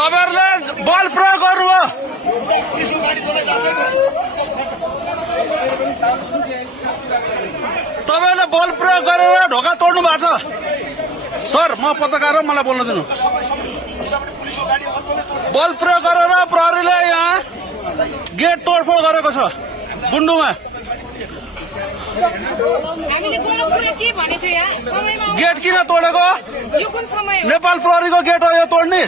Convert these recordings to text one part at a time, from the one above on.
तपाईहरुले बल प्रयोग गर्नुभयो। तपाईहरुले बल प्रयोग गरेर ढोका तोड्नु भएको छ। सर म पत्रकार हो, मलाई बोल्न दिनु। बल प्रयोग गरेर प्रहरीले यहाँ गेट तोडफोड गरेको छ बुन्डुमा। गेट किन तोडेको? नेपाल प्रहरीको गेट हो यो तोड्ने।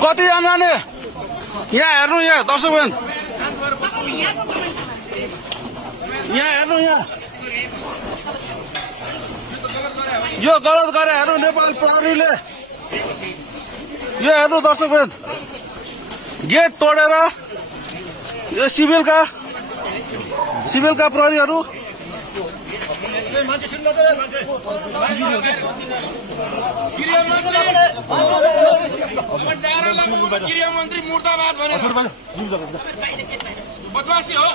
कतिजना जाने यहाँ हेर्नु, यहाँ दर्शकगण यहाँ हेर्नु, यहाँ यो गलत गरे हेर्नु नेपाल प्रहरीले। यो हेर्नु दर्शकगण, गेट तोडेर यो सिभिलका प्रहरीहरू गृहमन्त्री मुर्दाबाद भनेर बदमासी हो।